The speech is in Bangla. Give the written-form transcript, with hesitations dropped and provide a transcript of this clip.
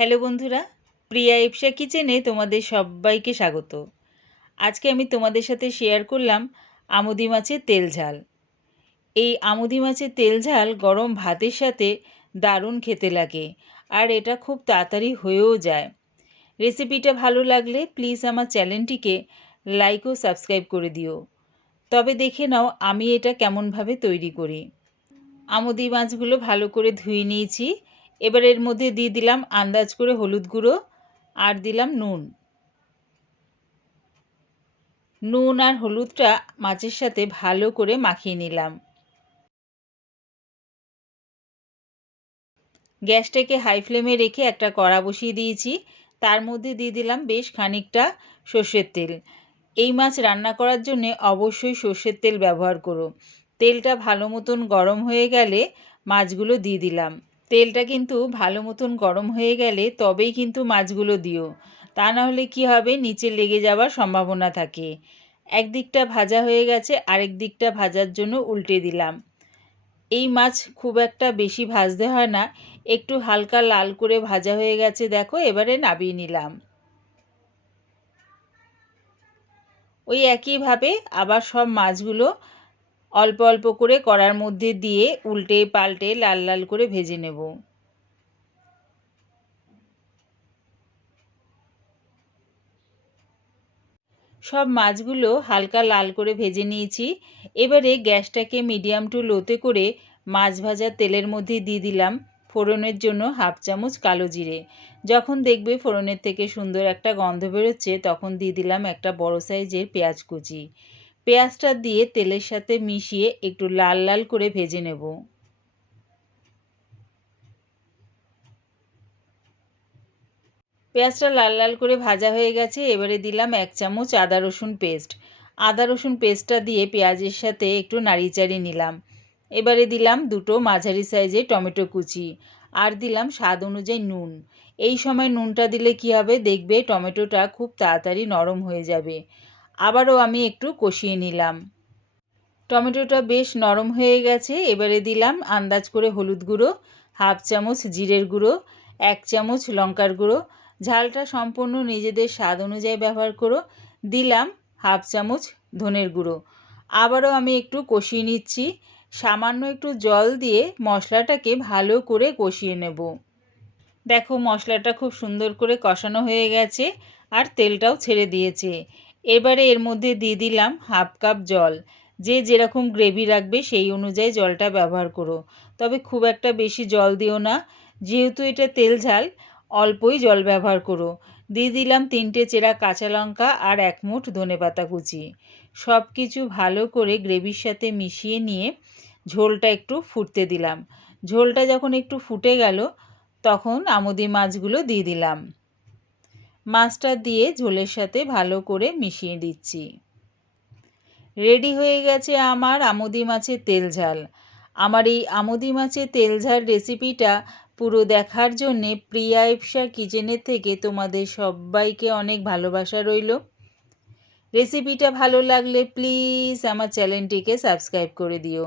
হ্যালো বন্ধুরা, প্রিয়া ইপসা কিচেনে তোমাদের সবাইকে স্বাগত। আজকে আমি তোমাদের সাথে শেয়ার করলাম আমুদি মাছের তেল ঝাল। এই আমুদি মাছের তেল ঝাল গরম ভাতের সাথে দারুণ খেতে লাগে, আর এটা খুব তাড়াতাড়ি হয়েও যায়। রেসিপিটা ভালো লাগলে প্লিজ আমার চ্যানেলটিকে লাইক ও সাবস্ক্রাইব করে দিও। তবে দেখে নাও আমি এটা কেমনভাবে তৈরি করি। আমুদি মাছগুলো ভালো করে ধুয়ে নিয়েছি। এবার এর মধ্যে দিয়ে দিলাম আন্দাজ করে হলুদ গুঁড়ো আর দিলাম নুন। নুন আর হলুদটা মাছের সাথে ভালো করে মাখিয়ে নিলাম। গ্যাসটাকে হাই ফ্লেমে রেখে একটা কড়া বসিয়ে দিয়েছি। তার মধ্যে দিয়ে দিলাম বেশ খানিকটা সর্ষের তেল। এই মাছ রান্না করার জন্য অবশ্যই সর্ষের তেল ব্যবহার করো। তেলটা ভালো মতন গরম হয়ে গেলে মাছগুলো দিয়ে দিলাম। তেলটা কিন্তু ভালো মতন গরম হয়ে গেলে তবেই কিন্তু মাছগুলো দিও, তা না হলে কী হবে, নিচে লেগে যাওয়ার সম্ভাবনা থাকে। একদিকটা ভাজা হয়ে গেছে, আরেক দিকটা ভাজার জন্য উল্টে দিলাম। এই মাছ খুব একটা বেশি ভাজতে হয় না, একটু হালকা লাল করে ভাজা হয়ে গেছে দেখো। এবারে নামিয়ে নিলাম। ওই একইভাবে আবার সব মাছগুলো অল্প অল্প করে কড়ার মধ্যে দিয়ে উল্টে পাল্টে লাল লাল করে ভেজে নেব। সব মাছগুলো হালকা লাল করে ভেজে নিয়েছি। এবারে গ্যাসটাকে মিডিয়াম টু লোতে করে মাছ ভাজার তেলের মধ্যে দিয়ে দিলাম ফোড়নের জন্য হাফ চামচ কালো জিরে। যখন দেখবে ফোড়নের থেকে সুন্দর একটা গন্ধ বেরোচ্ছে, তখন দিয়ে দিলাম একটা বড় সাইজের পেঁয়াজ কুচি। পেঁয়াজটা দিয়ে তেলের সাথে মিশিয়ে একটু লাল লাল করে ভেজে নেব। পেঁয়াজটা লাল লাল করে ভাজা হয়ে গেছে। এবারে দিলাম 1 চামচ আদা রসুন পেস্ট। আদা রসুন পেস্টটা দিয়ে পেঁয়াজের সাথে একটু নাড়িয়ে চাড়িয়ে নিলাম। এবারে দিলাম দুটো মাঝারি সাইজের টমেটো কুচি আর দিলাম স্বাদ অনুযায়ী নুন। এই সময় নুনটা দিলে কী হবে, দেখবে টমেটোটা খুব তাড়াতাড়ি নরম হয়ে যাবে। আবারও আমি একটু কষিয়ে নিলাম। টমেটোটা বেশ নরম হয়ে গেছে। এবারে দিলাম আন্দাজ করে হলুদ গুঁড়ো, হাফ চামচ জিরের গুঁড়ো, 1 চামচ লঙ্কার গুঁড়ো। ঝালটা সম্পূর্ণ নিজেদের স্বাদ অনুযায়ী ব্যবহার করো। দিলাম হাফ চামচ ধনের গুঁড়ো। আবারও আমি একটু কষিয়ে নিচ্ছি। সামান্য একটু জল দিয়ে মশলাটাকে ভালো করে কষিয়ে নেব। দেখো মশলাটা খুব সুন্দর করে কষানো হয়ে গেছে আর তেলটাও ছেড়ে দিয়েছে। এবারে এর মধ্যে দিয়ে দিলাম হাফ কাপ জল। যে যেরকম গ্রেভি রাখবে সেই অনুযায়ী জলটা ব্যবহার করো, তবে খুব একটা বেশি জল দিও না, যেহেতু এটা তেল ঝাল অল্পই জল ব্যবহার করো। দিয়ে দিলাম 3টে চেরা কাঁচা লঙ্কা আর 1 মুঠ ধনেপাতা কুচি। সব কিছু ভালো করে গ্রেভির সাথে মিশিয়ে নিয়ে ঝোলটা একটু ফুটতে দিলাম। ঝোলটা যখন একটু ফুটে গেল তখন আমুদি মাছগুলো দিয়ে দিলাম। মাছটা দিয়ে ঝোলের সাথে ভালো করে মিশিয়ে দিচ্ছি। রেডি হয়ে গেছে আমার আমুদি মাছের তেল ঝাল। আমার এই আমুদি মাছের তেল ঝাল রেসিপিটা পুরো দেখার জন্যে প্রিয়া ইপসা কিচেনের থেকে তোমাদের সবাইকে অনেক ভালোবাসা রইল। রেসিপিটা ভালো লাগলে প্লিজ আমার চ্যানেলটিকে সাবস্ক্রাইব করে দিও।